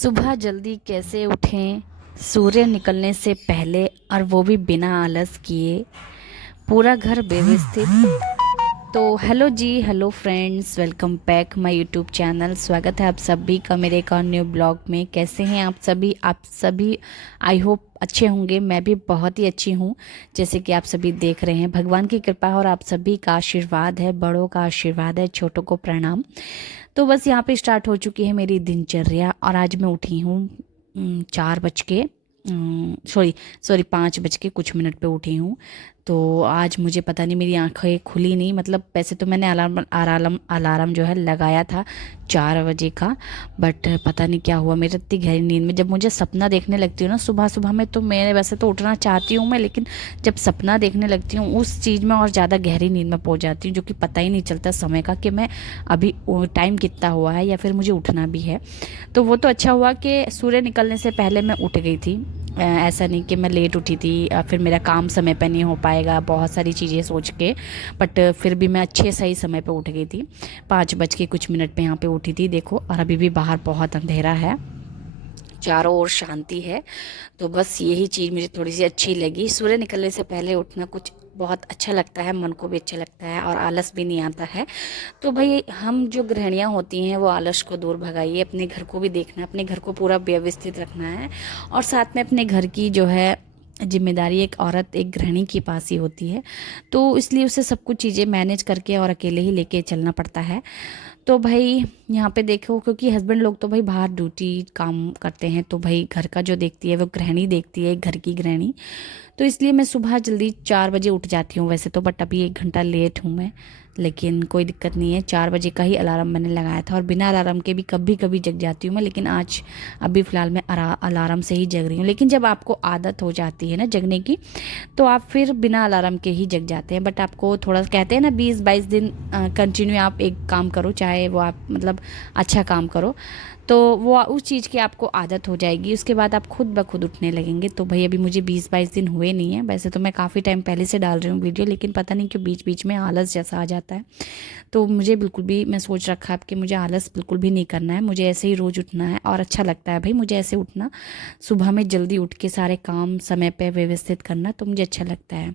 सुबह जल्दी कैसे उठें सूर्य निकलने से पहले और वो भी बिना आलस किए। पूरा घर व्यवस्थित। तो हेलो जी, hello friends, welcome back my YouTube channel. स्वागत है आप सभी का मेरे एक और न्यू ब्लॉग में। कैसे हैं आप सभी आई होप अच्छे होंगे। मैं भी बहुत ही अच्छी हूँ। जैसे कि आप सभी देख रहे हैं, भगवान की कृपा है और आप सभी का आशीर्वाद है, बड़ों का आशीर्वाद है, छोटों को प्रणाम। तो बस यहाँ पे स्टार्ट हो चुकी है मेरी दिनचर्या और आज मैं उठी हूँ 4 बज के, सॉरी सॉरी 5 बज के कुछ मिनट पे उठी हूँ। तो आज मुझे पता नहीं, मेरी आंखें खुली नहीं। मतलब वैसे तो मैंने अलार्म अलार्म अलार्म जो है लगाया था 4 बजे का, बट पता नहीं क्या हुआ मेरे इतनी गहरी नींद में। जब मुझे सपना देखने लगती हूँ ना सुबह सुबह में, तो मैं वैसे तो उठना चाहती हूँ मैं, लेकिन जब सपना देखने लगती हूँ उस चीज़ में और ज़्यादा गहरी नींद में पहुँच जाती हूँ, जो कि पता ही नहीं चलता समय का कि मैं अभी टाइम कितना हुआ है या फिर मुझे उठना भी है। तो वो तो अच्छा हुआ कि सूर्य निकलने से पहले मैं उठ गई थी। ऐसा नहीं कि मैं लेट उठी थी या फिर मेरा काम समय पे नहीं हो पाएगा, बहुत सारी चीज़ें सोच के। बट फिर भी मैं अच्छे सही समय पे उठ गई थी। 5 बज के कुछ मिनट पे यहाँ पे उठी थी, देखो। और अभी भी बाहर बहुत अंधेरा है, चारों ओर शांति है। तो बस यही चीज़ मुझे थोड़ी सी अच्छी लगी। सूर्य निकलने से पहले उठना कुछ बहुत अच्छा लगता है, मन को भी अच्छा लगता है और आलस भी नहीं आता है। तो भाई हम जो गृहिणियाँ होती हैं वो आलस को दूर भगाइए, अपने घर को भी देखना है, अपने घर को पूरा व्यवस्थित रखना है। और साथ में अपने घर की जो है जिम्मेदारी एक औरत, एक गृहिणी के पास ही होती है। तो इसलिए उसे सब कुछ चीज़ें मैनेज करके और अकेले ही लेके चलना पड़ता है। तो भाई यहाँ पे देखो, क्योंकि हस्बैंड लोग तो भाई बाहर ड्यूटी काम करते हैं, तो भाई घर का जो देखती है वो गृहिणी देखती है, घर की गृहिणी। तो इसलिए मैं सुबह जल्दी 4 बजे उठ जाती हूँ वैसे तो, बट अभी 1 घंटा लेट हूँ मैं। लेकिन कोई दिक्कत नहीं है, 4 बजे का ही अलार्म मैंने लगाया था और बिना अलार्म के भी कभी कभी जग जाती हूँ मैं। लेकिन आज अभी फ़िलहाल मैं अलार्म से ही जग रही हूँ। लेकिन जब आपको आदत हो जाती है ना जगने की, तो आप फिर बिना अलार्म के ही जग जाते हैं। बट आपको थोड़ा कहते हैं ना, 20-22 दिन कंटिन्यू आप एक काम करो, चाहे वो आप मतलब अच्छा काम करो, तो वो उस चीज़ की आपको आदत हो जाएगी। उसके बाद आप खुद ब खुद उठने लगेंगे। तो भाई अभी मुझे 20-22 दिन हुए नहीं है। वैसे तो मैं काफ़ी टाइम पहले से डाल रही हूँ वीडियो, लेकिन पता नहीं क्यों बीच बीच में आलस जैसा आ जाता है। तो मुझे बिल्कुल भी, मैं सोच रखा है कि मुझे आलस बिल्कुल भी नहीं करना है, मुझे ऐसे ही रोज़ उठना है और अच्छा लगता है भाई मुझे ऐसे उठना। सुबह में जल्दी उठ के सारे काम समय पे व्यवस्थित करना तो मुझे अच्छा लगता है।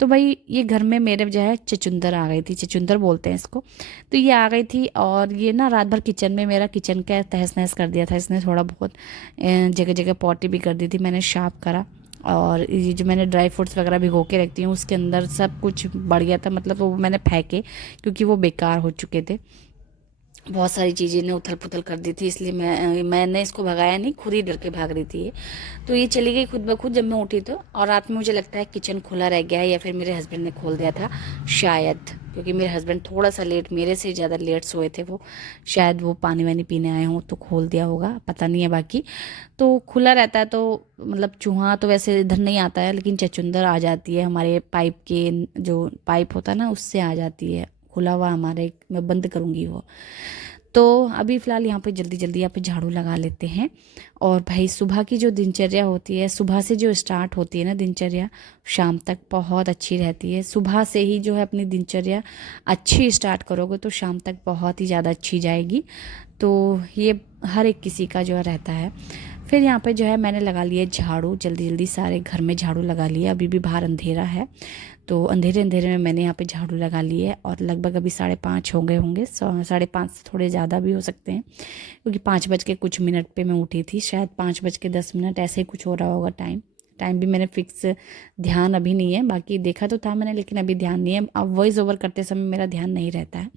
तो भाई ये घर में मेरे जो है चचुंदर आ गई थी, चचुंदर बोलते हैं इसको। तो ये आ गई थी और ये ना रात भर किचन में, मेरा किचन का तहस नहस कर दिया था इसने। थोड़ा बहुत जगह जगह पॉटी भी कर दी थी, मैंने साफ करा। और ये जो मैंने ड्राई फ्रूट्स वगैरह भिगो के रखती हूँ उसके अंदर सब कुछ बढ़ गया था, मतलब वो मैंने फेंके क्योंकि वो बेकार हो चुके थे। बहुत सारी चीज़ें ने उथल पुथल कर दी थी, इसलिए मैंने इसको भगाया नहीं, खुद ही डर के भाग रही थी ये। तो ये चली गई खुद ब खुद जब मैं उठी तो। और रात में मुझे लगता है किचन खुला रह गया है या फिर मेरे हस्बैंड ने खोल दिया था शायद, क्योंकि मेरे हस्बैंड थोड़ा सा लेट, मेरे से ज़्यादा लेट सोए थे वो। शायद वो पानी वानी पीने आए हों तो खोल दिया होगा, पता नहीं है बाकी। तो खुला रहता है तो मतलब चूहा तो वैसे इधर नहीं आता है, लेकिन चचुंदर आ जाती है हमारे पाइप के, जो पाइप होता है ना उससे आ जाती है। खुला हुआ हमारे, मैं बंद करूँगी वो। तो अभी फ़िलहाल यहाँ पे जल्दी जल्दी यहाँ पे झाड़ू लगा लेते हैं। और भाई सुबह की जो दिनचर्या होती है, सुबह से जो स्टार्ट होती है ना दिनचर्या, शाम तक बहुत अच्छी रहती है। सुबह से ही जो है अपनी दिनचर्या अच्छी स्टार्ट करोगे तो शाम तक बहुत ही ज़्यादा अच्छी जाएगी। तो ये हर एक किसी का जो है रहता है। फिर यहाँ पे जो है मैंने लगा लिया झाड़ू, जल्दी जल्दी सारे घर में झाड़ू लगा लिया। अभी भी बाहर अंधेरा है, तो अंधेरे अंधेरे में मैंने यहाँ पे झाड़ू लगा ली है। और लगभग अभी 5:30 हो गए होंगे, 5:30 से थोड़े ज़्यादा भी हो सकते हैं, क्योंकि 5 बज के कुछ मिनट पे मैं उठी थी। शायद 5 बज के 10 मिनट ऐसे ही कुछ हो रहा होगा टाइम। टाइम भी मैंने फिक्स ध्यान अभी नहीं है, बाकी देखा तो था मैंने, लेकिन अभी ध्यान नहीं है। अब वॉइस ओवर करते समय मेरा ध्यान नहीं रहता है।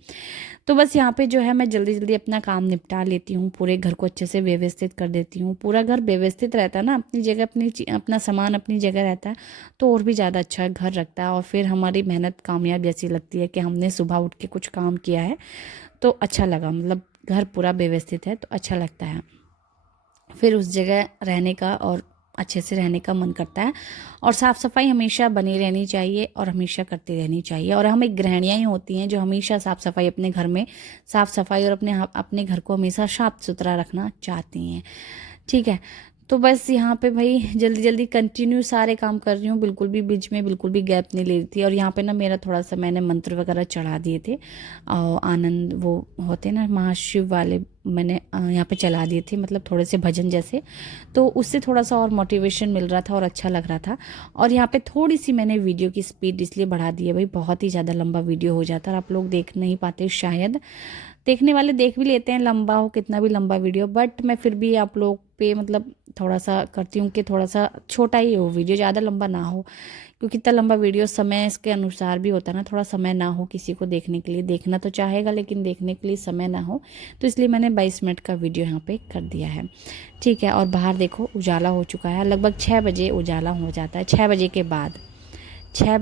तो बस यहाँ पे जो है मैं जल्दी जल्दी अपना काम निपटा लेती हूँ, पूरे घर को अच्छे से व्यवस्थित कर देती हूँ। पूरा घर व्यवस्थित रहता है ना, अपनी जगह, अपना सामान अपनी जगह रहता है, तो और भी ज़्यादा अच्छा घर रखता है। और फिर हमारी मेहनत कामयाब जैसी लगती है कि हमने सुबह उठ के कुछ काम किया है तो अच्छा लगा, मतलब घर पूरा व्यवस्थित है तो अच्छा लगता है। फिर उस जगह रहने का और अच्छे से रहने का मन करता है। और साफ़ सफाई हमेशा बनी रहनी चाहिए और हमेशा करती रहनी चाहिए। और हम एक गृहिणियाँ ही होती हैं जो हमेशा साफ़ सफाई अपने घर में, साफ़ सफाई और अपने अपने घर को हमेशा साफ सुथरा रखना चाहती हैं। ठीक है। तो बस यहाँ पे भाई जल्दी जल्दी कंटिन्यू सारे काम कर रही हूँ, बिल्कुल भी बीच में बिल्कुल भी गैप नहीं ले रही थी। और यहाँ पे ना मेरा थोड़ा सा मैंने मंत्र वगैरह चढ़ा दिए थे, और आनंद वो होते ना महाशिव वाले मैंने यहाँ पे चला दिए थे, मतलब थोड़े से भजन जैसे, तो उससे थोड़ा सा और मोटिवेशन मिल रहा था और अच्छा लग रहा था। और यहाँ पे थोड़ी सी मैंने वीडियो की स्पीड इसलिए बढ़ा दी है भाई, बहुत ही ज़्यादा लंबा वीडियो हो जाता है और आप लोग देख नहीं पाते शायद। देखने वाले देख भी लेते हैं लंबा हो कितना भी लंबा वीडियो, बट मैं फिर भी आप लोग पे मतलब थोड़ा सा करती हूँ कि थोड़ा सा छोटा ही हो वीडियो, ज़्यादा लंबा ना हो, क्योंकि इतना लंबा वीडियो समय इसके अनुसार भी होता है ना, थोड़ा समय ना हो किसी को देखने के लिए, देखना तो चाहेगा लेकिन देखने के लिए समय ना हो, तो इसलिए मैंने 22 मिनट का वीडियो यहाँ पे कर दिया है। ठीक है, और बाहर देखो उजाला हो चुका है, लगभग 6 बजे उजाला हो जाता है, 6 बजे के बाद, 6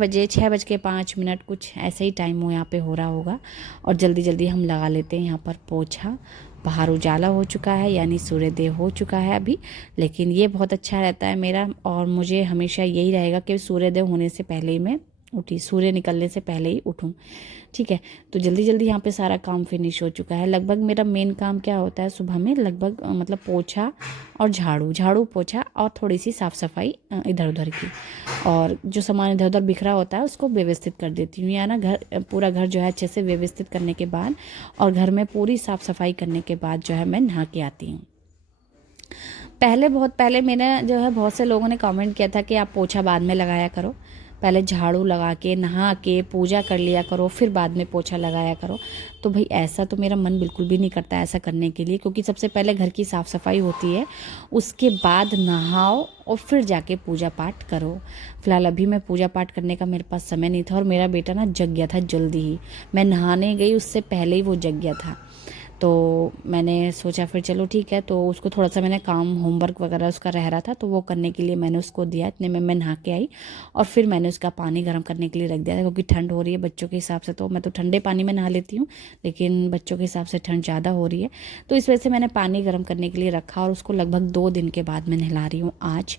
बज के 5 मिनट कुछ ऐसा ही टाइम हो यहाँ पे हो रहा होगा। और जल्दी जल्दी हम लगा लेते हैं यहाँ पर पोछा। बाहर उजाला हो चुका है यानी सूर्योदय हो चुका है अभी, लेकिन ये बहुत अच्छा रहता है मेरा, और मुझे हमेशा यही रहेगा कि सूर्योदय होने से पहले ही मैं उठी, सूर्य निकलने से पहले ही उठूँ। ठीक है, तो जल्दी जल्दी यहाँ पे सारा काम फिनिश हो चुका है। लगभग मेरा मेन काम क्या होता है सुबह में, लगभग मतलब पोछा और झाड़ू पोछा और थोड़ी सी साफ़ सफाई इधर उधर की, और जो सामान इधर उधर बिखरा होता है उसको व्यवस्थित कर देती हूँ, या ना घर पूरा घर जो है अच्छे से व्यवस्थित करने के बाद और घर में पूरी साफ़ सफाई करने के बाद जो है मैं नहा के आती हूँ। बहुत पहले मेरा जो है बहुत से लोगों ने कमेंट किया था कि आप पोछा बाद में लगाया करो, पहले झाड़ू लगा के नहा के पूजा कर लिया करो फिर बाद में पोछा लगाया करो। तो भाई ऐसा तो मेरा मन बिल्कुल भी नहीं करता ऐसा करने के लिए, क्योंकि सबसे पहले घर की साफ़ सफाई होती है, उसके बाद नहाओ और फिर जाके पूजा पाठ करो। फिलहाल अभी मैं पूजा पाठ करने का मेरे पास समय नहीं था, और मेरा बेटा ना जग गया था जल्दी ही, मैं नहाने गई उससे पहले ही वो जग गया था। तो मैंने सोचा फिर चलो ठीक है, तो उसको थोड़ा सा मैंने काम होमवर्क वगैरह उसका रह रहा था तो वो करने के लिए मैंने उसको दिया। इतने में मैं नहा के आई और फिर मैंने उसका पानी गर्म करने के लिए रख दिया था, क्योंकि ठंड हो रही है बच्चों के हिसाब से, तो मैं तो ठंडे पानी में नहा लेती हूँ लेकिन बच्चों के हिसाब से ठंड ज़्यादा हो रही है, तो इस वजह से मैंने पानी गर्म करने के लिए रखा और उसको लगभग 2 दिन के बाद मैं नहला रही हूँ आज।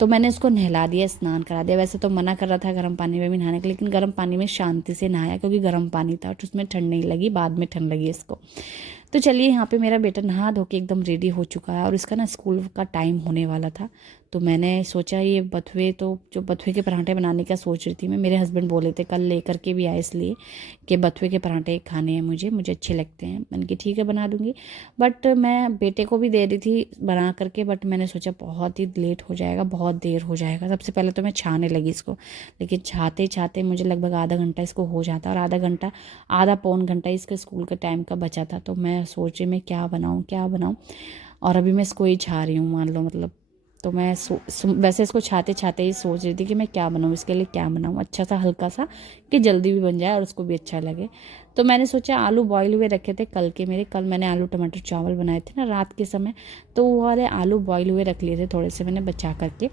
तो मैंने उसको नहला दिया, स्नान करा दिया। वैसे तो मना कर रहा था गर्म पानी में भी नहाने के, लेकिन गर्म पानी में शांति से नहाया क्योंकि गर्म पानी था और उसमें ठंड नहीं लगी, बाद में ठंड लगी इसको। तो चलिए यहाँ पे मेरा बेटा नहा धो के एकदम रेडी हो चुका है और इसका ना स्कूल का टाइम होने वाला था, तो मैंने सोचा ये बथुए, तो जो बथुए के पराठे बनाने का सोच रही थी मैं, मेरे हस्बैंड बोले थे कल लेकर के भी आए इसलिए कि बथुए के पराठे खाने हैं मुझे अच्छे लगते हैं। मैंने कहा ठीक है बना दूंगी, बट मैं बेटे को भी दे रही थी बना करके, बट मैंने सोचा बहुत ही लेट हो जाएगा, बहुत देर हो जाएगा। सबसे पहले तो मैं छाने लगी इसको, लेकिन छाते छाते मुझे लगभग आधा घंटा इसको हो जाता, और आधा पौन घंटा इसके स्कूल के टाइम का बचा था। तो मैं सोच रही मैं क्या बनाऊँ, और अभी मैं इसको ही छा रही हूँ मान लो, मतलब तो मैं वैसे इसको छाते छाते ही सोच रही थी कि मैं क्या बनाऊँ, इसके लिए क्या बनाऊँ अच्छा सा हल्का सा कि जल्दी भी बन जाए और उसको भी अच्छा लगे। तो मैंने सोचा आलू बॉईल हुए रखे थे कल मैंने आलू टमाटर चावल बनाए थे ना रात के समय, तो वो वाले आलू बॉईल हुए रख लिए थे थोड़े से मैंने बचा करके,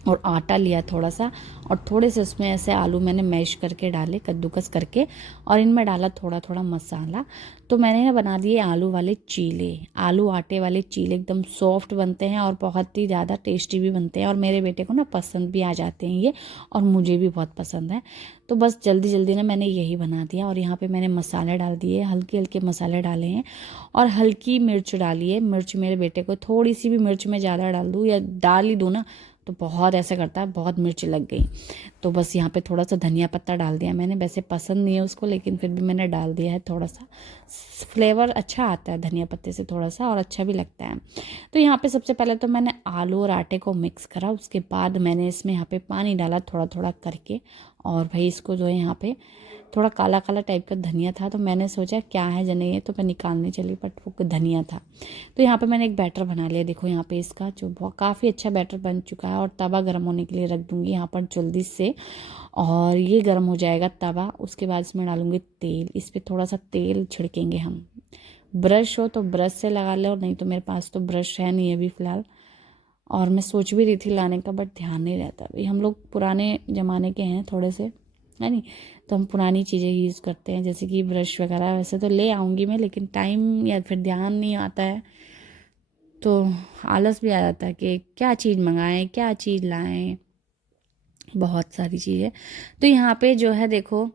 और आटा लिया थोड़ा सा, और थोड़े से उसमें ऐसे आलू मैंने मैश करके डाले कद्दूकस करके, और इनमें डाला थोड़ा थोड़ा मसाला। तो मैंने ना बना दिए आलू वाले चीले, आलू आटे वाले चीले, एकदम सॉफ्ट बनते हैं और बहुत ही ज़्यादा टेस्टी भी बनते हैं, और मेरे बेटे को ना पसंद भी आ जाते हैं ये, और मुझे भी बहुत पसंद है। तो बस जल्दी जल्दी ना मैंने यही बना दिया, और यहाँ पे मैंने मसाले डाल दिए, हल्के हल्के मसाले डाले हैं, और हल्की मिर्च डाली है। मिर्च मेरे बेटे को थोड़ी सी भी मिर्च में ज़्यादा डाल दूँ या डाल ही दूँ ना तो बहुत ऐसा करता है, बहुत मिर्च लग गई। तो बस यहाँ पे थोड़ा सा धनिया पत्ता डाल दिया मैंने, वैसे पसंद नहीं है उसको लेकिन फिर भी मैंने डाल दिया है, थोड़ा सा फ्लेवर अच्छा आता है धनिया पत्ते से थोड़ा सा, और अच्छा भी लगता है। तो यहाँ पे सबसे पहले तो मैंने आलू और आटे को मिक्स करा, उसके बाद मैंने इसमें यहाँ पे पानी डाला थोड़ा थोड़ा करके, और भाई इसको जो है यहाँ पे थोड़ा काला काला टाइप का धनिया था, तो मैंने सोचा क्या है जने ये, तो मैं निकालने चली बट वो धनिया था। तो यहाँ पे मैंने एक बैटर बना लिया, देखो यहाँ पे इसका जो बहुत काफ़ी अच्छा बैटर बन चुका है, और तवा गर्म होने के लिए रख दूँगी यहाँ पर जल्दी से, और ये गर्म हो जाएगा तवा, उसके बाद इसमें डालूँगी तेल, इस पर थोड़ा सा तेल छिड़केंगे हम। ब्रश हो तो ब्रश से लगा लो, नहीं तो मेरे पास तो ब्रश है नहीं अभी फ़िलहाल, और मैं सोच भी रही थी लाने का बट ध्यान नहीं रहता, भाई हम लोग पुराने ज़माने के हैं थोड़े से, है नहीं, तो हम पुरानी चीज़ें यूज़ करते हैं जैसे कि ब्रश वगैरह। वैसे तो ले आऊँगी मैं, लेकिन टाइम या फिर ध्यान नहीं आता है, तो आलस भी आ जाता है कि क्या चीज़ मंगाएं क्या चीज़ लाएं, बहुत सारी चीज़ें। तो यहाँ पे जो है देखो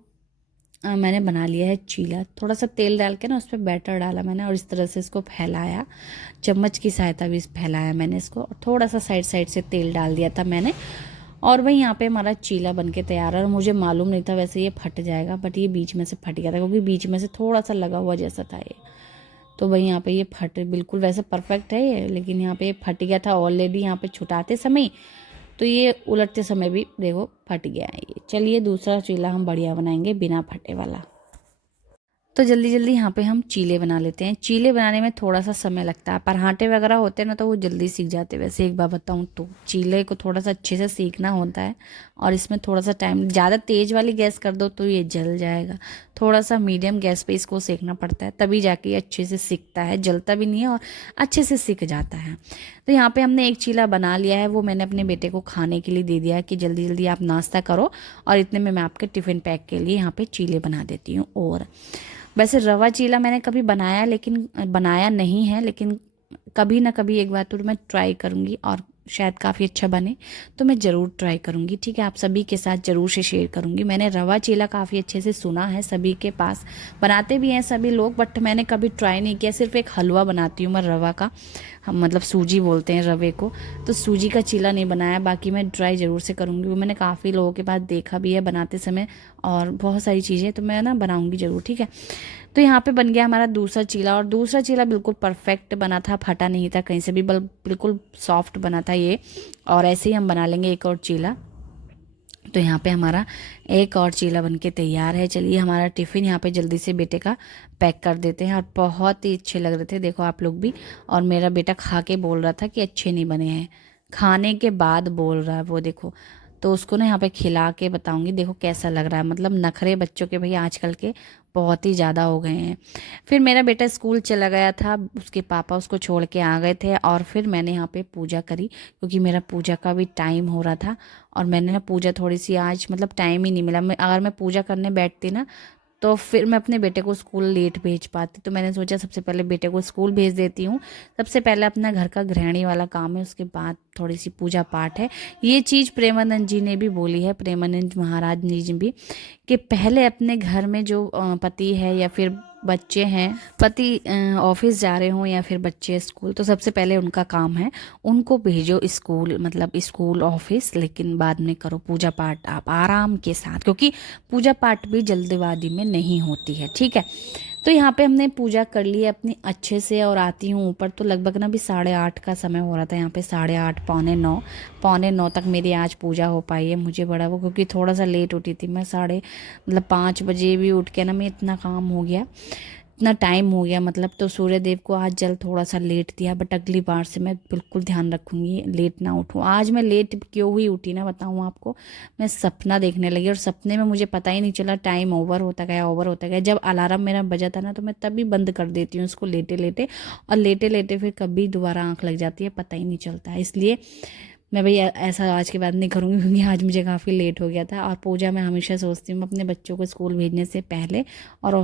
मैंने बना लिया है चीला, थोड़ा सा तेल डाल के ना उस पर बैटर डाला मैंने, और इस तरह से इसको फैलाया, चम्मच की सहायता भी फैलाया मैंने इसको, और थोड़ा सा साइड साइड से तेल डाल दिया था मैंने, और वही यहाँ पे हमारा चीला बनके तैयार है। और मुझे मालूम नहीं था वैसे ये फट जाएगा, बट ये बीच में से फट गया था क्योंकि बीच में से थोड़ा सा लगा हुआ जैसा था ये, तो भाई यहाँ पे ये फट बिल्कुल वैसे परफेक्ट है ये, लेकिन यहाँ पे फट गया था ऑलरेडी यहाँ पे छुटाते समय। तो ये उलटते समय भी देखो फट गया है ये। चलिए दूसरा चीला हम बढ़िया बनाएंगे बिना फटे वाला। तो जल्दी जल्दी यहाँ पे हम चीले बना लेते हैं। चीले बनाने में थोड़ा सा समय लगता है, पराठे वगैरह होते हैं ना तो वो जल्दी सीख जाते हैं। वैसे एक बार बताऊँ तो चीले को थोड़ा सा अच्छे से सीखना होता है, और इसमें थोड़ा सा टाइम, ज़्यादा तेज़ वाली गैस कर दो तो ये जल जाएगा। थोड़ा सा मीडियम गैस पे इसको सेकना पड़ता है, तभी जाके ये अच्छे से सीखता है, जलता भी नहीं है और अच्छे से सीख जाता है। तो यहाँ पे हमने एक चीला बना लिया है, वो मैंने अपने बेटे को खाने के लिए दे दिया है कि जल्दी जल्दी आप नाश्ता करो, और इतने में मैं आपके टिफ़िन पैक के लिए यहाँ पे चीले बना देती हूँ। और वैसे रवा चीला मैंने कभी बनाया नहीं है, लेकिन कभी ना कभी एक बार तो मैं ट्राई करूँगी, और शायद काफ़ी अच्छा बने तो मैं ज़रूर ट्राई करूँगी। ठीक है, आप सभी के साथ ज़रूर से शेयर करूँगी। मैंने रवा चीला काफ़ी अच्छे से सुना है, सभी के पास बनाते भी हैं सभी लोग, बट मैंने कभी ट्राई नहीं किया। सिर्फ एक हलवा बनाती हूँ मैं रवा का, हम मतलब सूजी बोलते हैं रवे को, तो सूजी का चीला नहीं बनाया। बाकी मैं ट्राई ज़रूर से करूँगी, वो मैंने काफ़ी लोगों के पास देखा भी है बनाते समय, और बहुत सारी चीज़ें तो मैं ना बनाऊँगी ज़रूर। ठीक है, तो यहाँ पे बन गया हमारा दूसरा चीला, और दूसरा चीला बिल्कुल परफेक्ट बना था, फटा नहीं था कहीं से भी, बिल्कुल सॉफ्ट बना था ये। और ऐसे ही हम बना लेंगे एक और चीला। तो यहाँ पे हमारा एक और चीला बनके तैयार है। चलिए हमारा टिफ़िन यहाँ पे जल्दी से बेटे का पैक कर देते हैं। और बहुत ही अच्छे लग रहे थे, देखो आप लोग भी। और मेरा बेटा खा के बोल रहा था कि अच्छे नहीं बने हैं, खाने के बाद बोल रहा है वो, देखो। तो उसको ना यहाँ पे खिला के बताऊंगी देखो कैसा लग रहा है। मतलब नखरे बच्चों के भैया आजकल के बहुत ही ज़्यादा हो गए हैं। फिर मेरा बेटा स्कूल चला गया था, उसके पापा उसको छोड़ के आ गए थे, और फिर मैंने यहाँ पे पूजा करी, क्योंकि मेरा पूजा का भी टाइम हो रहा था। और मैंने ना पूजा थोड़ी सी आज मतलब टाइम ही नहीं मिला, अगर मैं पूजा करने बैठती ना तो फिर मैं अपने बेटे को स्कूल लेट भेज पाती। तो मैंने सोचा सबसे पहले बेटे को स्कूल भेज देती हूँ, सबसे पहले अपना घर का गृहिणी वाला काम है, उसके बाद थोड़ी सी पूजा पाठ है। ये चीज़ प्रेमानंद जी ने भी बोली है, प्रेमानंद महाराज जी भी, कि पहले अपने घर में जो पति है या फिर बच्चे हैं, पति ऑफिस जा रहे हों या फिर बच्चे स्कूल, तो सबसे पहले उनका काम है उनको भेजो स्कूल, मतलब स्कूल ऑफिस, लेकिन बाद में करो पूजा पाठ आप आराम के साथ, क्योंकि पूजा पाठ भी जल्दबाजी में नहीं होती है। ठीक है, तो यहाँ पे हमने पूजा कर ली है अपनी अच्छे से, और आती हूँ ऊपर। तो लगभग ना भी 8:30 का समय हो रहा था, यहाँ पे 8:30 पौने 9 तक मेरी आज पूजा हो पाई है। मुझे बड़ा वो, क्योंकि थोड़ा सा लेट उठी थी मैं, 5 बजे भी उठ के ना मैं, इतना काम हो गया, इतना टाइम हो गया मतलब। तो सूर्य देव को आज जल थोड़ा सा लेट दिया, बट अगली बार से मैं बिल्कुल ध्यान रखूँगी लेट ना उठूँ। आज मैं लेट क्यों हुई उठी ना बताऊँ आपको, मैं सपना देखने लगी, और सपने में मुझे पता ही नहीं चला, टाइम ओवर होता गया। जब अलार्म मेरा बजा था ना, तो मैं तभी बंद कर देती हूँ उसको लेटे लेटे, और लेटे लेटे फिर कभी दोबारा आँख लग जाती है, पता ही नहीं चलता है। इसलिए मैं भैया ऐसा आज के बाद नहीं करूँगी, क्योंकि आज मुझे काफ़ी लेट हो गया था। और पूजा मैं हमेशा सोचती हूँ अपने बच्चों को स्कूल भेजने से पहले और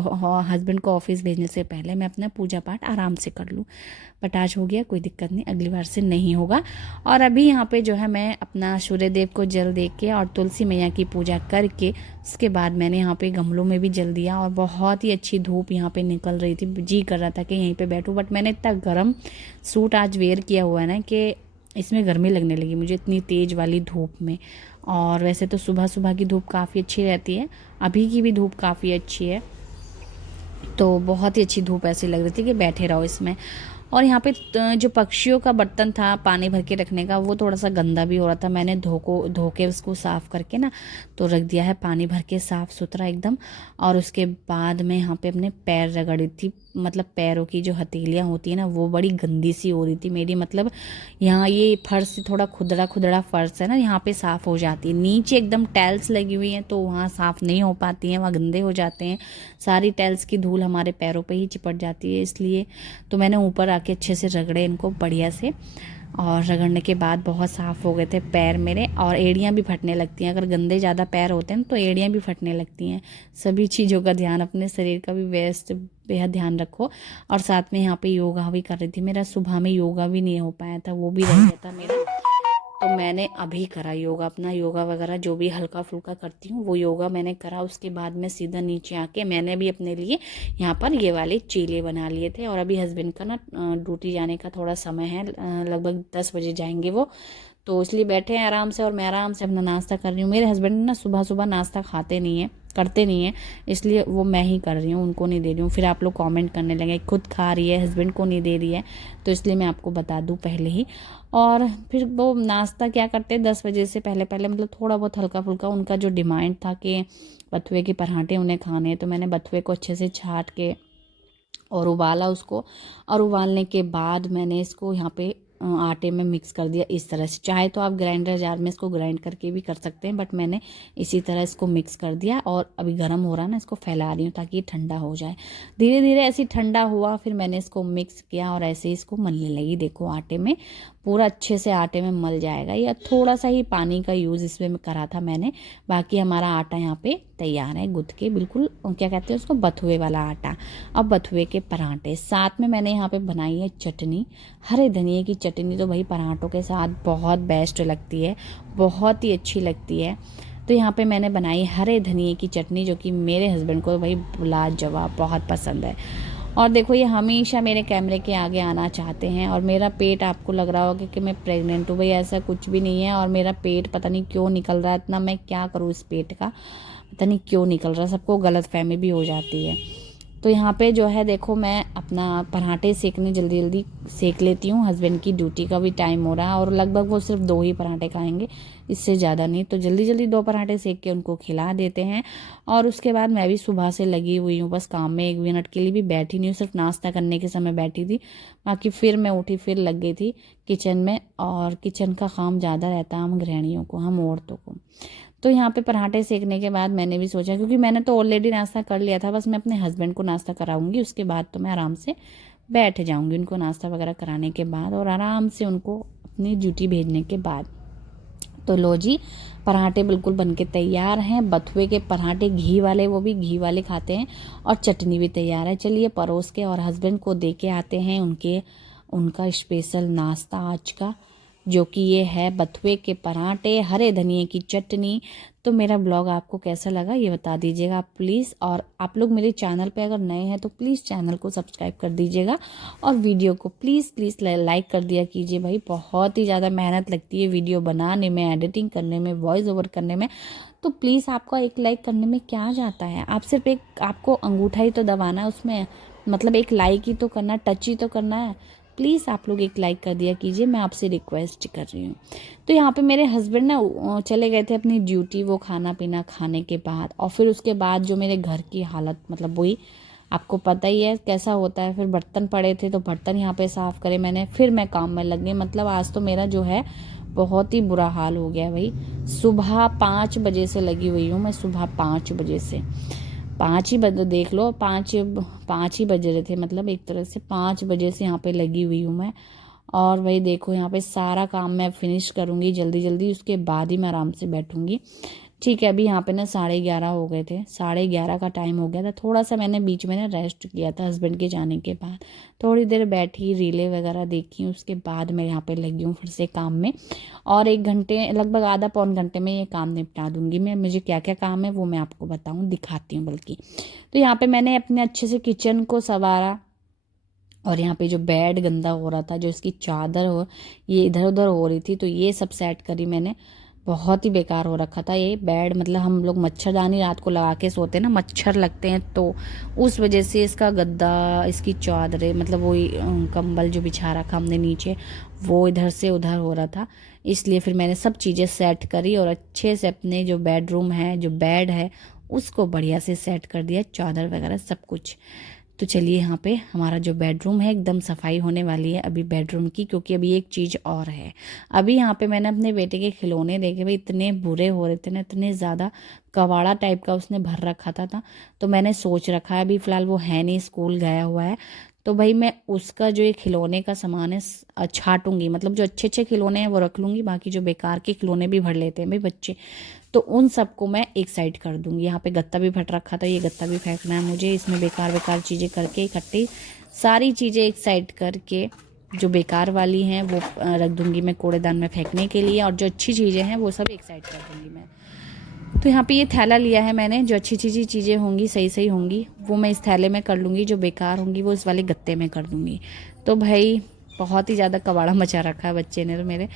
हस्बैंड को ऑफिस भेजने से पहले मैं अपना पूजा पाठ आराम से कर लूँ, बट आज हो गया, कोई दिक्कत नहीं, अगली बार से नहीं होगा। और अभी यहाँ पे जो है मैं अपना सूर्य देव को जल दे के और तुलसी मैया की पूजा करके, उसके बाद मैंने यहाँ पे गमलों में भी जल दिया। और बहुत ही अच्छी धूप यहाँ पे निकल रही थी, जी कर रहा था कि यहीं पे बैठूँ, बट मैंने इतना गर्म सूट आज वेयर किया हुआ है ना कि इसमें गर्मी लगने लगी मुझे, इतनी तेज़ वाली धूप में। और वैसे तो सुबह सुबह की धूप काफ़ी अच्छी रहती है, अभी की भी धूप काफ़ी अच्छी है, तो बहुत ही अच्छी धूप ऐसी लग रही थी कि बैठे रहो इसमें। और यहाँ पे जो पक्षियों का बर्तन था पानी भर के रखने का, वो थोड़ा सा गंदा भी हो रहा था, मैंने धो के उसको साफ़ करके ना तो रख दिया है पानी भर के साफ़ सुथरा एकदम। और उसके बाद में यहाँ पे अपने पैर रगड़ी थी, मतलब पैरों की जो हथेलियाँ होती है ना, वो बड़ी गंदी सी हो रही थी मेरी। मतलब यहाँ ये फर्श थोड़ा खुदरा खुदरा फर्श है ना, यहाँ पे साफ़ हो जाती है, नीचे एकदम टाइल्स लगी हुई हैं तो वहाँ साफ़ नहीं हो पाती हैं, वहाँ गंदे हो जाते हैं, सारी टाइल्स की धूल हमारे पैरों पे ही चिपट जाती है। इसलिए तो मैंने ऊपर आके अच्छे से रगड़े इनको बढ़िया से, और रगड़ने के बाद बहुत साफ़ हो गए थे पैर मेरे। और एड़ियाँ भी फटने लगती हैं, अगर गंदे ज़्यादा पैर होते हैं तो एड़ियाँ भी फटने लगती हैं। सभी चीज़ों का ध्यान, अपने शरीर का भी व्यस्त बेहद ध्यान रखो। और साथ में यहाँ पे योगा भी कर रही थी, मेरा सुबह में योगा भी नहीं हो पाया था, वो भी रह गया था मेरा, तो मैंने अभी करा योगा, अपना योगा वगैरह जो भी हल्का फुल्का करती हूँ वो योगा मैंने करा। उसके बाद में सीधा नीचे आके मैंने भी अपने लिए यहाँ पर ये वाले चीले बना लिए थे। और अभी हस्बैंड का ना ड्यूटी जाने का थोड़ा समय है, लगभग 10 बजे जाएंगे वो, तो इसलिए बैठे हैं आराम से, और मैं आराम से अपना नाश्ता कर रही हूँ। मेरे हस्बैंड ना सुबह सुबह नाश्ता खाते नहीं है, करते नहीं हैं, इसलिए वो मैं ही कर रही हूँ, उनको नहीं दे रही हूँ। फिर आप लोग कमेंट करने लगे खुद खा रही है, हस्बैंड को नहीं दे रही है, तो इसलिए मैं आपको बता दूँ पहले ही। और फिर वो नाश्ता क्या करते हैं 10 बजे से पहले पहले, मतलब थोड़ा बहुत हल्का फुल्का, उनका जो डिमांड था कि बथुए के पराठे उन्हें खाने हैं, तो मैंने बथुए को अच्छे से छाट के और उबाला उसको, और उबालने के बाद मैंने इसको यहाँ पे आटे में मिक्स कर दिया इस तरह से। चाहे तो आप ग्राइंडर जार में इसको ग्राइंड करके भी कर सकते हैं, बट मैंने इसी तरह इसको मिक्स कर दिया। और अभी गर्म हो रहा है ना, इसको फैला रही हूँ ताकि ये ठंडा हो जाए। धीरे धीरे ऐसे ठंडा हुआ, फिर मैंने इसको मिक्स किया और ऐसे ही इसको मलने लगी। देखो आटे में पूरा अच्छे से आटे में मल जाएगा। या थोड़ा सा ही पानी का यूज़ इसमें करा था मैंने, बाकी हमारा आटा यहाँ पे तैयार है गूँथ के, बिल्कुल क्या कहते हैं उसको, बथुए वाला आटा। अब बथुए के पराठे, साथ में मैंने यहाँ पे बनाई है चटनी, हरे धनिए की चटनी। तो भाई पराठों के साथ बहुत बेस्ट लगती है, बहुत ही अच्छी लगती है। तो यहाँ पे मैंने बनाई हरे धनिए की चटनी, जो कि मेरे हस्बैंड को भाई लाजवाब बहुत पसंद है। और देखो ये हमेशा मेरे कैमरे के आगे आना चाहते हैं। और मेरा पेट, आपको लग रहा होगा कि मैं प्रेग्नेंट हूँ, भाई ऐसा कुछ भी नहीं है। और मेरा पेट पता नहीं क्यों निकल रहा है इतना, मैं क्या करूँ इस पेट का, पता नहीं क्यों निकल रहा, सबको गलतफहमी भी हो जाती है। तो यहाँ पे जो है देखो, मैं अपना पराठे सेकने जल्दी जल्दी सेक लेती हूँ। हस्बैंड की ड्यूटी का भी टाइम हो रहा है, और लगभग वो सिर्फ 2 ही पराठे खाएंगे, इससे ज़्यादा नहीं। तो जल्दी जल्दी 2 पराठे सेक के उनको खिला देते हैं। और उसके बाद मैं भी सुबह से लगी हुई हूँ बस काम में, 1 मिनट के लिए भी बैठी नहीं हूँ, सिर्फ नाश्ता करने के समय बैठी थी। बाकी फिर मैं उठी, फिर लग गई थी किचन में। और किचन का काम ज़्यादा रहता है हम गृहिणियों को, हम औरतों को। तो यहाँ पे पराठे सेकने के बाद मैंने भी सोचा, क्योंकि मैंने तो ऑलरेडी नाश्ता कर लिया था, बस मैं अपने हस्बैंड को नाश्ता कराऊंगी, उसके बाद तो मैं आराम से बैठ जाऊंगी उनको नाश्ता वगैरह कराने के बाद, और आराम से उनको अपनी ड्यूटी भेजने के बाद। तो लो जी, पराठे बिल्कुल बनके तैयार हैं, बथुए के पराठे घी वाले, वो भी घी वाले खाते हैं, और चटनी भी तैयार है। चलिए परोस के और हस्बैंड को दे के आते हैं उनका स्पेशल नाश्ता आज का, जो कि ये है बथुए के पराठे, हरे धनिए की चटनी। तो मेरा ब्लॉग आपको कैसा लगा ये बता दीजिएगा आप प्लीज़। और आप लोग मेरे चैनल पे अगर नए हैं तो प्लीज़ चैनल को सब्सक्राइब कर दीजिएगा, और वीडियो को प्लीज़ लाइक कर दिया कीजिए। भाई बहुत ही ज़्यादा मेहनत लगती है वीडियो बनाने में, एडिटिंग करने में, वॉइस ओवर करने में। तो प्लीज़ आपका एक लाइक करने में क्या जाता है, आप सिर्फ एक, आपको अंगूठा ही तो दबाना है उसमें, मतलब एक लाइक ही तो करना, टच ही तो करना है। प्लीज़ आप लोग एक लाइक कर दिया कीजिए, मैं आपसे रिक्वेस्ट कर रही हूँ। तो यहाँ पे मेरे हस्बैंड ना चले गए थे अपनी ड्यूटी, वो खाना पीना खाने के बाद। और फिर उसके बाद जो मेरे घर की हालत, मतलब वही आपको पता ही है कैसा होता है। फिर बर्तन पड़े थे तो बर्तन यहाँ पे साफ़ करे मैंने, फिर मैं काम में लग गई। मतलब आज तो मेरा जो है बहुत ही बुरा हाल हो गया भाई। सुबह 5 बजे से लगी हुई हूँ मैं, सुबह 5 बजे से, 5 ही बजे, देख लो 5 ही बज रहे थे, मतलब एक तरह से 5 बजे से यहाँ पे लगी हुई हूँ मैं। और वही देखो यहाँ पे सारा काम मैं फिनिश करूँगी जल्दी जल्दी, उसके बाद ही मैं आराम से बैठूँगी। ठीक है, अभी यहाँ पे ना 11:30 हो गए थे, 11:30 का टाइम हो गया था। थोड़ा सा मैंने बीच में ना रेस्ट किया था हस्बैंड के जाने के बाद, थोड़ी देर बैठी, रीले वगैरह देखी, उसके बाद मैं यहाँ पे लगी हूँ फिर से काम में। और 1 घंटे, लगभग आधा पौन घंटे में ये काम निपटा दूंगी मैं। मुझे क्या क्या काम है वो मैं आपको बताऊँ, दिखाती हूँ बल्कि। तो यहाँ पे मैंने अपने अच्छे से किचन को संवारा, और यहाँ पे जो बेड गंदा हो रहा था, जो इसकी चादर हो ये इधर उधर हो रही थी, तो ये सब सेट करी मैंने। बहुत ही बेकार हो रखा था ये बेड, मतलब हम लोग मच्छरदानी रात को लगा के सोते हैं ना, मच्छर लगते हैं, तो उस वजह से इसका गद्दा, इसकी चादरें, मतलब वही कंबल जो बिछा रखा हमने नीचे, वो इधर से उधर हो रहा था। इसलिए फिर मैंने सब चीज़ें सेट करी, और अच्छे से अपने जो बेडरूम है, जो बेड है, उसको बढ़िया से सेट कर दिया, चादर वगैरह सब कुछ। तो चलिए यहाँ पे हमारा जो बेडरूम है एकदम सफाई होने वाली है अभी बेडरूम की, क्योंकि अभी एक चीज़ और है। अभी यहाँ पे मैंने अपने बेटे के खिलौने देखे, भाई इतने बुरे हो रहे थे ना, इतने ज़्यादा कबाड़ा टाइप का उसने भर रखा था। तो मैंने सोच रखा है, अभी फ़िलहाल वो है नहीं, स्कूल गया हुआ है, तो भाई मैं उसका जो ये खिलौने का सामान है छाटूंगी, मतलब जो अच्छे अच्छे खिलौने हैं वो रख लूँगी, बाकी जो बेकार के खिलौने भी भर लेते हैं भाई बच्चे, तो उन सबको मैं एक साइड कर दूंगी। यहाँ पे गत्ता भी फट रखा था, ये गत्ता भी फेंकना है मुझे, इसमें बेकार बेकार चीज़ें करके इकट्ठी सारी चीज़ें एक साइड करके, जो बेकार वाली हैं वो रख दूंगी मैं कूड़ेदान में फेंकने के लिए, और जो अच्छी चीज़ें हैं वो सब एक साइड कर दूंगी मैं। तो यहाँ पे ये थैला लिया है मैंने, जो अच्छी चीज़ें होंगी, सही सही होंगी, वो मैं इस थैले में कर लूँगी, जो बेकार होंगी वो इस वाले गत्ते में कर दूँगी। तो भाई बहुत ही ज़्यादा कबाड़ा मचा रखा है बच्चे ने तो मेरे।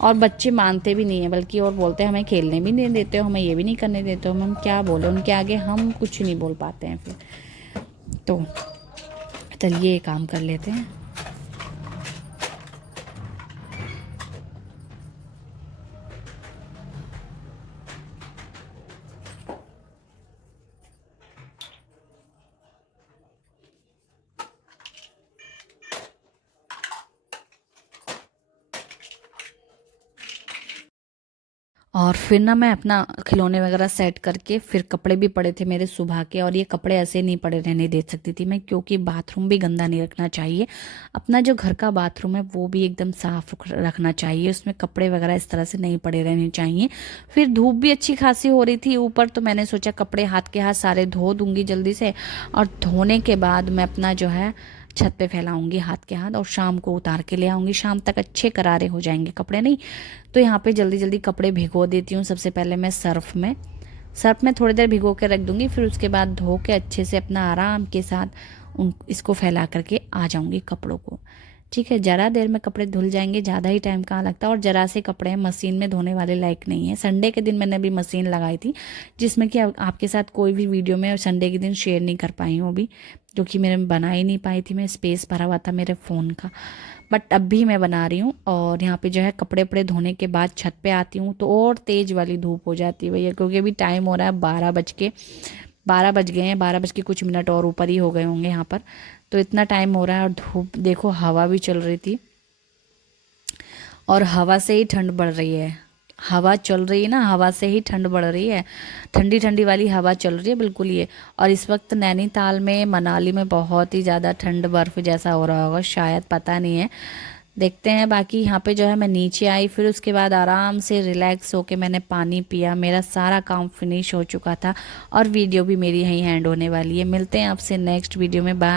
और बच्चे मानते भी नहीं हैं, बल्कि और बोलते हैं हमें खेलने भी नहीं देते हो, हमें ये भी नहीं करने देते हो। हम क्या बोले उनके आगे, हम कुछ नहीं बोल पाते हैं फिर। तो चलिए ये काम कर लेते हैं। और फिर ना मैं अपना खिलौने वगैरह सेट करके, फिर कपड़े भी पड़े थे मेरे सुबह के, और ये कपड़े ऐसे नहीं पड़े रहने दे सकती थी मैं, क्योंकि बाथरूम भी गंदा नहीं रखना चाहिए। अपना जो घर का बाथरूम है वो भी एकदम साफ रखना चाहिए, उसमें कपड़े वगैरह इस तरह से नहीं पड़े रहने चाहिए। फिर धूप भी अच्छी खासी हो रही थी ऊपर, तो मैंने सोचा कपड़े हाथ के हाथ सारे धो दूंगी जल्दी से, और धोने के बाद मैं अपना जो है छत पे फैलाऊंगी हाथ के हाथ, और शाम को उतार के ले आऊंगी। शाम तक अच्छे करारे हो जाएंगे कपड़े। नहीं तो यहाँ पे जल्दी जल्दी कपड़े भिगो देती हूँ। सबसे पहले मैं सर्फ में थोड़ी देर भिगो के रख दूंगी, फिर उसके बाद धो के अच्छे से अपना आराम के साथ इसको फैला करके आ जाऊंगी कपड़ों को। ठीक है, ज़रा देर में कपड़े धुल जाएंगे, ज़्यादा ही टाइम कहाँ लगता है। और ज़रा से कपड़े मशीन में धोने वाले लायक नहीं है। संडे के दिन मैंने अभी मशीन लगाई थी, जिसमें कि आपके साथ कोई भी वीडियो में संडे के दिन शेयर नहीं कर पाई हूँ अभी, क्योंकि मेरे बना ही नहीं पाई थी मैं, स्पेस भरा हुआ था मेरे फ़ोन का। बट अब भी मैं बना रही हूँ। और यहाँ पे जो है कपड़े वपड़े धोने के बाद छत पे आती हूँ तो और तेज़ वाली धूप हो जाती है भैया, क्योंकि अभी टाइम हो रहा है 12 बज गए हैं, 12 बज के कुछ मिनट और ऊपर ही हो गए होंगे यहाँ पर। तो इतना टाइम हो रहा है, और धूप देखो, हवा भी चल रही थी, और हवा से ही ठंड बढ़ रही है। हवा चल रही है ना, हवा से ही ठंड बढ़ रही है, ठंडी ठंडी वाली हवा चल रही है बिल्कुल ये। और इस वक्त नैनीताल में, मनाली में बहुत ही ज़्यादा ठंड, बर्फ़ जैसा हो रहा होगा शायद, पता नहीं है, देखते हैं। बाकी यहाँ पे जो है मैं नीचे आई, फिर उसके बाद आराम से रिलैक्स होके मैंने पानी पिया, मेरा सारा काम फिनिश हो चुका था, और वीडियो भी मेरी यहीं हैंड होने वाली है। मिलते हैं आपसे नेक्स्ट वीडियो में, बाय।